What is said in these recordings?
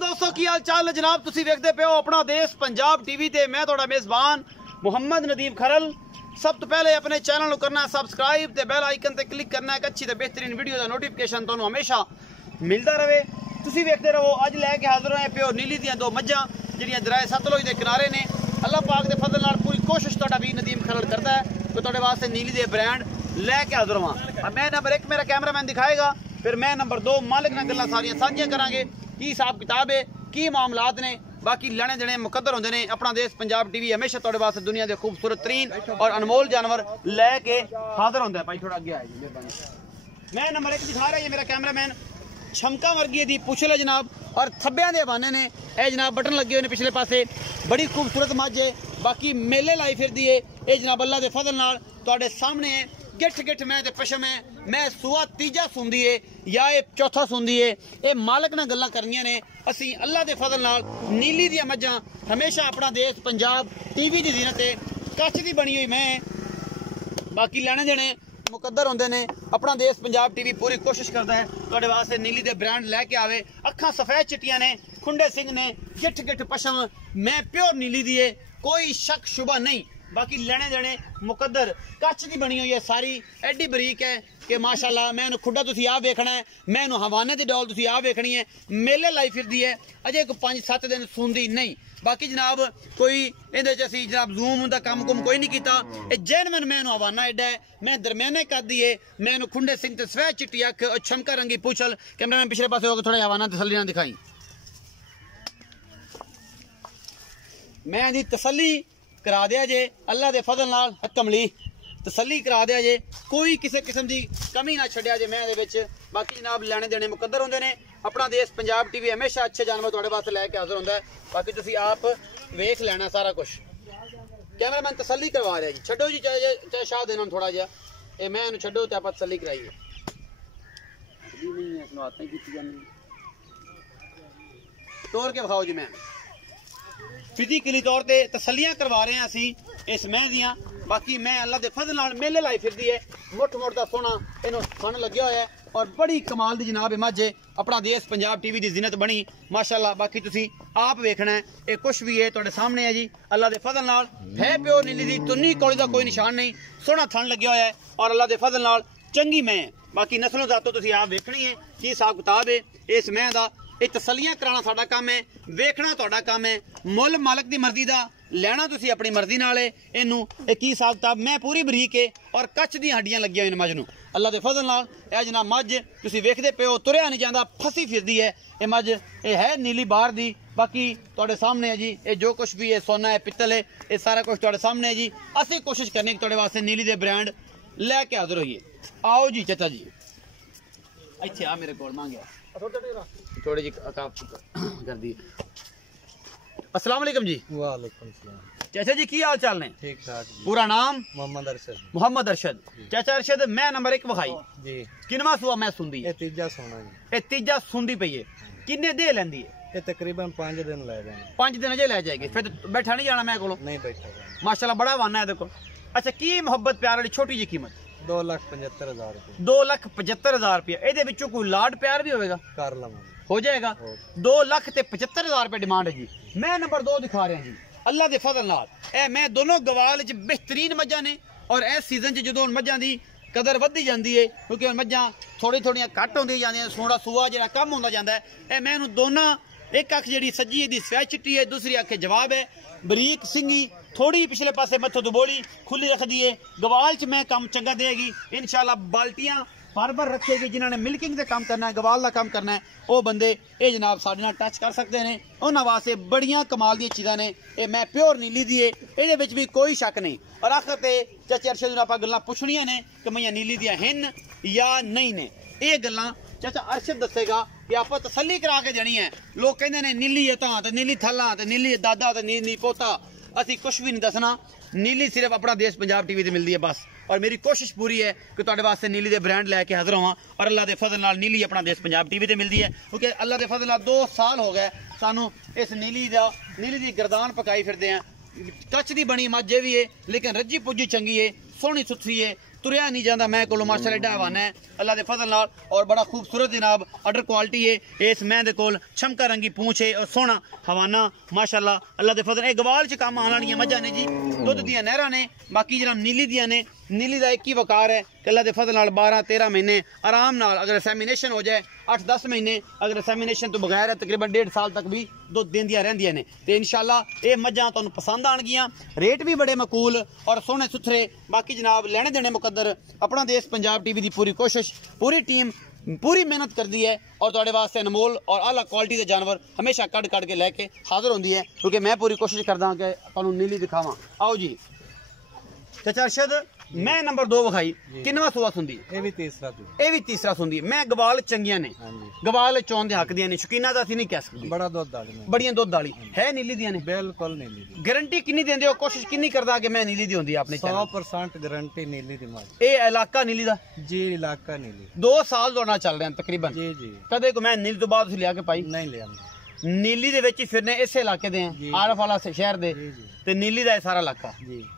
दोस्तों की हाल चाल है जनाब। तुसी देखते पे हो अपना देश पंजाब टीवी ते मैं थोड़ा मेजबान मुहम्मद नदीम खरल। सब तो पहले अपने चैनल को करना है सब्सक्राइब ते बेल आइकन ते क्लिक करना है अच्छी ते बेहतरीन वीडियो का नोटिफिकेशन तुहानू हमेशा मिलता रहे। तुसी देखते रहो। अज लैके हाजिर होए पे नीली दियां दो मज्जां जिहड़ियां दरिया सतलुज के किनारे ने। अल्लाह पाक के फजल नाल पूरी कोशिश तुहाडा भी नदीम खरल करता है कि तुहाडे वास्ते नीली दे ब्रांड लैके हाजिर होवां। मैं नंबर 1 मेरा कैमरामैन दिखाएगा, फिर मैं नंबर 2 मालिक नाल गल्लां सारियां सांझियां करांगे की हिसाब किताब है की मामलात ने। बाकी लेने देने मुकद्दर होंदे ने। अपना देश पंजाब टीवी हमेशा तुहाडे वास्ते दुनिया के खूबसूरत तरीन और अनमोल जानवर लैके हाजिर होंदा है। भाई थोड़ा अगे आए जी मेहरबानी। मैं नंबर 1 दिखा रहा है, ये मेरा कैमरामैन छमका वर्गी दी पुछल है जनाब और थब्बियां दे हवाने ने। ए जनाब बटन लगे हुए ने पिछले पासे, बड़ी खूबसूरत मझ है। बाकी मेले लाई फिरदी है ये जनाब अल्लाह के फजल नाल तुहाडे सामने है। गिठ गिठ मैं ते पशम है, मैं सुआ तीजा सुनदी है या ये चौथा सुनदी है। ये मालक ने गल्लां करनियां ने। असी अल्लाह के फजल नाल नीली दियां मझां हमेशा अपना देश पंजाब टीवी की जीनत है कच्छ दी बनी हुई मैं। बाकी लेने देने मुकद्दर होंदे ने। अपना देश पंजाब टीवी पूरी कोशिश करता है तुहाडे वास्ते नीली दे ब्रांड लैके आवे। अखां सफेद चिट्टियां ने, खुंडे सिंह ने, गिठ गिठ पशम मैं प्योर नीली दी है, कोई शक शुबा नहीं। बाकी लेने देने मुकद्दर कच्छ की बनी हुई है सारी, एडी बरीक है कि माशाल्लाह। मैं खुडा तुसी आ वेखना है, मैं हवाने की डोल तुसी आ वेखनी है। मेले लाई फिरदी है, अजे को 5-7 दिन सुनदी नहीं। बाकी जनाब कोई इहदे च असीं जनाब जूम दा काम कुम कोई नहीं कीता। ए जेनवन मैं हवाना एडा है, मैं दरम्याने कर दिए। मैं खुंडे सिंह ते सवै चिट्टी अख और छमका रंगी पूछल। कैमरा पिछले पासे होकर थोड़ा हवाना तसल्ली ना दिखाई। मैं दी तसल्ली करा दिया जे अल्लाह के फजल नाल कमली तसल्ली करा दिया जे, कोई किसी किस्म की कमी ना छड्डिया जे मैं दे विच। बाकी जनाब लेने देने मुकद्दर होंदे ने। अपना देश पंजाब टीवी हमेशा अच्छे जानवर तुहाडे वास्ते लैके हाजिर होंदा है। बाकी तुसी आप वेख लेना सारा कुछ। कैमरामैन तसल्ली करवा रहा जी, छड्डो जी चाहे शाह देना थोड़ा जिहा। ये मैं इहनूं छड्डो ते आपां तसल्ली कराइए। तोड़ के विखाओ जी। मैं फिजिकली तौर पर तसलियां करवा रहे हैं असी इस मैं दियां। बाकी मैं अल्लाह के फजल नाल मेले लाई फिरदी है, मुठ मुठ का सोना इन्हों फन लग्या होया है और बड़ी कमाल दी जनाब मझ है। अपना देश पंजाब टीवी की जिन्नत बनी माशाल्लाह। बाकी तुसी आप वेखना है, ये कुछ भी है तुहाडे सामने है जी अल्लाह के फजल नाल है। प्योर नीली दी तुन्नी कौड़ी का कोई निशान नहीं, सोना थन लग्या होया है और अल्लाह के फजल नाल चंगी मैं है। बाकी नस्लों जातों तुसी आप वेखनी है की हिसाब किताब है इस मैं का। ये तसलियां कराना साडा काम है, वेखना तुहाडा काम है। मुल मालक की मर्जी का लेना तुसी अपनी मर्जी नाल है। इनू की हिसाब किताब मैं पूरी बरीक है और कच्छ दी हड्डियां लगियां हुई मझ नूं अल्लाह के फजल नाल। यह जनाब मझ तुसी वेखदे पे हो, तुरिया नहीं जाता, फसी फिरदी है ये मझ। ये है नीली बार दी। बाकी तुहाडे सामने है जी ये जो कुछ भी है सोना है पित्तल है, ये सारा कुछ तुहाडे सामने है जी। असी कोशिश करनी तुहाडे वास्ते नीली दे ब्रांड लैके हाजिर होइए। आओ जी चाचा जी इत्थे आ मेरे कोल मांगया थोड़ी जी कर दी। अस्सलाम वालेकुम जी। वालेकुम सलाम। चाचा जी की हाल चाल ने? ठीक ठाक। पूरा नाम? मोहम्मद अरशद। मोहम्मद अरशद। चाचा अरशद मैं नंबर 1 विखाई जी। किनवा सुआ मैं सुनदी? ये तीजा सोना जी। ये तीजा सुनदी पई है। किन्ने दे लेंदी है? ये तकरीबन 5 दिन ले जाएंगे। 5 दिन अजे ले जाएगी। फिर तो बैठा नहीं जाना मैं कोलो? नहीं बैठा माशाल्लाह बड़ा वाना है देखो। अच्छा की मोहब्बत प्यार वाली छोटी जी कीमत? 2,75,000 रुपये। 2,75,000 रुपया। ਇਹਦੇ ਵਿੱਚੋਂ कोई लाड प्यार भी होएगा? कर लवांगे हो जाएगा। 2,75,000 रुपये डिमांड है जी। मैं नंबर 2 दिखा रहा जी अल्लाह के फजल नाल। ए मैं दोनों गवाल च बेहतरीन मझां ने और इस सीजन च जो मझां की कदर वधी जाती है क्योंकि मझां थोड़ी थोड़ियां घट होंदी जांदियां, सोना सूआ जो कम होंदा जांदा है। ए मैं दोनों एक अख जी सज्जी दी सवै चिट्टी है, दूसरी अख जवाब है बरीक सिंगी, थोड़ी पिछले पासे मत्थों दुबोली खुली रख दी है। गवाल च मैं काम चंगा देगी इंशाल्लाह। बाल्टियां भर भर रखेगी। जिन्होंने मिल्किंग का काम करना है, गवाल का काम करना है, वो बंदे ये जनाब साढ़े नाल टच कर सकते हैं। उन्होंने वास्ते बड़ियां कमाल दी चीज़ां ने। ये मैं प्योर नीली दी है, ये भी कोई शक नहीं। और आखिर ते चाचे अरशद नूं आपां गल्लां पुछणियां ने कि मैयां नीली दियां हिन या नहीं ने। ये गल्लां चाचा अरशद दसेगा कि आप तसल्ली करा के देनी है। लोग कहते हैं नीली है तां ते नीली थल्ला ते नीली दादा ते नीली पोता। असी कुछ भी नहीं दसना, नीली सिर्फ अपना देश पंजाब टीवी से मिलती है बस। और मेरी कोशिश पूरी है कि तुहाडे वास्ते नीली दे ब्रांड लैके हाजिर होवां और अल्लाह के फजल नाल नीली अपना देश पंजाब टीवी से मिलती है क्योंकि अल्लाह के फजल नाल 2 साल हो गए सानू इस नीली दी गर्दान पकाई फिरदे हैं। कच्छ दी बनी मझ भी है लेकिन रज्जी पुज्जी चंगी है, सोहनी सुथरी है। तुरया नहीं जाता मैं कोलो माशाल्लाह एडा हवाना है अल्लाह के फजल नाल और बड़ा खूबसूरत जनाब अडर क्वालिटी है इस मैं दे कोल छमका रंगी पूंछ है और सोहना हवाना माशाल्लाह अल्लाह के फजल गवाल च काम आने वाली मझां ने जी दुध दियां नहरां ने बाकी जनाब नीली दियां ने नीली का एक ही वकार है कि अल्लाह के फजल नाल 12-13 महीने आराम नाल अगर एग्जामिनेशन हो जाए 8-10 महीने अगर एग्जामिनेशन तो बगैर तकरीबन 1.5 साल तक भी दुध देंदियां रहंदियां ने ते इंशाल्लाह ये मझां तुहानूं पसंद आणगियां रेट भी बड़े मकूल और सोहने सुथरे बाकी जनाब लेने देने मुकद्दर अपना देश पंजाब टीवी की पूरी कोशिश पूरी टीम पूरी मेहनत करती है और तुहाडे वास्ते अनमोल और आला क्वालिटी के जानवर हमेशा कट के लैके हाजिर होंदी है क्योंकि मैं पूरी कोशिश करदा कि तुहानूं नीली दिखावां आओ जी चाचा अरशद मैं नंबर 2 विखाई किन्नवा सुआ सुंदी ये भी तीसरा सुंदी मैं गवाल चंगियां ने गवाल चौन दे हक दियां ने शौकीना दा नहीं कह सकदी बड़ा दुध वाली बड़ियां दुध वाली है नीली दियां ने बिल्कुल नीली दी गारंटी किन्नी देंदे हो कोशिश किन्नी करदा कि मैं नीली दी होंदी अपने 100% गारंटी नीली दी मां ए इलाका नीली दा जी इलाका नीली 2 साल दौड़ना चल रहे हैं तकरीबन जी जी कदे को मैं नीली तो बाद लिया के पाई नहीं लिया नीली दे विच फिरने इस इलाके दे हैं आरफ वाला शहर दे ते नीली दा सारा इलाका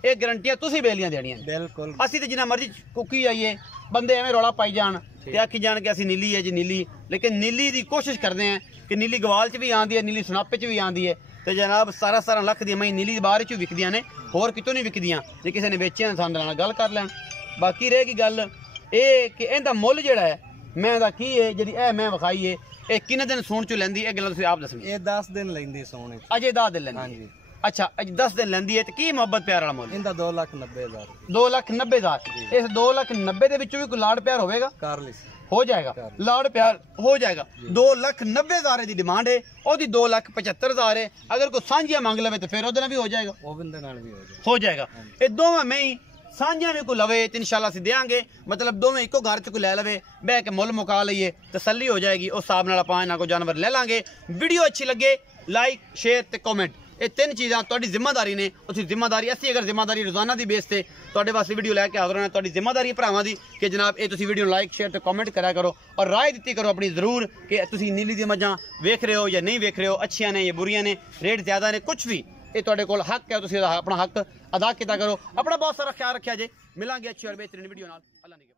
ये गारंटियां तुसी बेलियां देनियां बिल्कुल असि ते जिन्ना मर्जी कुकी आइए बंदे एवें रौला पाई जान ते आखी जान कि असी नीली है जी नीली लेकिन नीली दी कोशिश करदे हैं कि नीली गवाल च भी आंदी है नीली सुनापे च भी आंदी है ते जनाब 17 लाख दी मई नीली बाहर च विकदियां ने होर कितों नहीं विकदियां जे किसी ने बेचियां सान नाल गल कर लैन बाकी रहेगी गल ए कि इहदा मुੱਲ ਜਿਹੜਾ है मैं दा की है जेडी ए मैं विखाई है ਇਹ ਕਿੰਨੇ ਦਿਨ ਸੌਣ ਚ ਲੈਂਦੀ ਇਹ ਗੱਲਾਂ ਤੁਸੀਂ ਆਪ ਦੱਸਣੀ ਇਹ 10 ਦਿਨ ਲੈਂਦੀ ਸੌਣ ਚ ਅਜੇ 10 ਦਿਨ ਲੈਂਦੀ ਹਾਂਜੀ ਅੱਛਾ ਅਜੇ 10 ਦਿਨ ਲੈਂਦੀ ਹੈ ਤੇ ਕੀ ਮੁਹੱਬਤ ਪਿਆਰ ਵਾਲਾ ਮੁੱਲ ਇਹਦਾ 2,90,000 2,90,000 ਇਸ 2,90,000 ਦੇ ਵਿੱਚੋਂ ਵੀ ਕੋਈ ਲਾੜ ਪਿਆਰ ਹੋਵੇਗਾ ਕਰ ਲਈ ਹੋ ਜਾਏਗਾ ਲਾੜ ਪਿਆਰ ਹੋ ਜਾਏਗਾ 2,90,000 ਦੀ ਡਿਮਾਂਡ ਹੈ ਉਹਦੀ 2,75,000 ਹੈ ਅਗਰ ਕੋਈ ਸਾਂਝੀਆਂ ਮੰਗ ਲਵੇ ਤੇ ਫਿਰ ਉਹਦੇ ਨਾਲ ਵੀ ਹੋ ਜਾਏਗਾ ਉਹ ਬੰਦੇ ਨਾਲ ਵੀ ਹੋ ਜਾਏਗਾ ਇਹ ਦੋਵਾਂ ਮੈਂ ਹੀ ਸਾਂਝਿਆਂ ਵੀ ਕੋਈ ਲਵੇ ਤੇ ਇਨਸ਼ਾਅੱਲਾ ਅਸੀਂ ਦੇਾਂਗੇ ਮਤਲਬ ਦੋਵੇਂ ਇੱਕੋ ਘਰ 'ਚ ਕੋਈ ਲੈ ਲਵੇ ਬਹਿ ਕੇ ਮੁੱਲ ਮੁਕਾ ਲਈਏ ਤਸੱਲੀ ਹੋ ਜਾਏਗੀ ਉਸ ਹਿਸਾਬ ਨਾਲ ਆਪਾਂ ਇਹਨਾਂ ਕੋ ਜਾਨਵਰ ਲੈ ਲਾਂਗੇ ਵੀਡੀਓ ਅੱਛੀ ਲੱਗੇ ਲਾਈਕ ਸ਼ੇਅਰ ਤੇ ਕਮੈਂਟ ਇਹ ਤਿੰਨ ਚੀਜ਼ਾਂ ਤੁਹਾਡੀ ਜ਼ਿੰਮੇਵਾਰੀ ਨੇ ਤੁਸੀਂ ਜ਼ਿੰਮੇਵਾਰੀ ਅਸੀਂ ਅਗਰ ਜ਼ਿੰਮੇਵਾਰੀ ਰੋਜ਼ਾਨਾ ਦੀ ਬੇਸ ਤੇ ਤੁਹਾਡੇ ਵਾਸਤੇ ਵੀਡੀਓ ਲੈ ਕੇ ਹਾਜ਼ਰ ਹੋਣਾ ਤੁਹਾਡੀ ਜ਼ਿੰਮੇਵਾਰੀ ਭਰਾਵਾਂ ਦੀ ਕਿ ਜਨਾਬ ਇਹ ਤੁਸੀਂ ਵੀਡੀਓ ਲਾਈਕ ਸ਼ੇਅਰ ਤੇ ਕਮੈਂਟ ਕਰਿਆ ਕਰੋ ਔਰ ਰਾਏ ਦਿੱਤੀ ਕਰੋ ਆਪਣੀ ਜ਼ਰੂਰ ਕਿ ਤੁਸੀਂ ਨੀਲੀ ਦੀ ਮੱਝਾਂ ਵੇਖ ਰਹੇ ਹੋ ਜਾਂ ਨਹੀਂ ਵੇਖ ਰਹੇ ਹੋ ਅੱਛੀਆਂ ਨੇ ਜਾਂ ਬੁਰੀਆਂ ਨੇ ਰੇਟ ਜ਼ਿਆਦਾ ਨੇ ਕੁਝ ਵੀ ਇਹ ਤੁਹਾਡੇ ਕੋਲ ਹੱਕ ਹੈ ਤੁਸੀਂ ਆਪਣਾ ਹੱਕ ਅਦਾ ਕੀਤਾ ਕਰੋ ਆਪਣਾ ਬਹੁਤ ਸਾਰਾ ਖਿਆਲ ਰੱਖਿਆ ਜੇ ਮਿਲਾਂਗੇ ਅੱਛੀ ਔਰ ਬਿਹਤਰੀਨ ਵੀਡੀਓ ਨਾਲ ਅੱਲਾ ਨੇ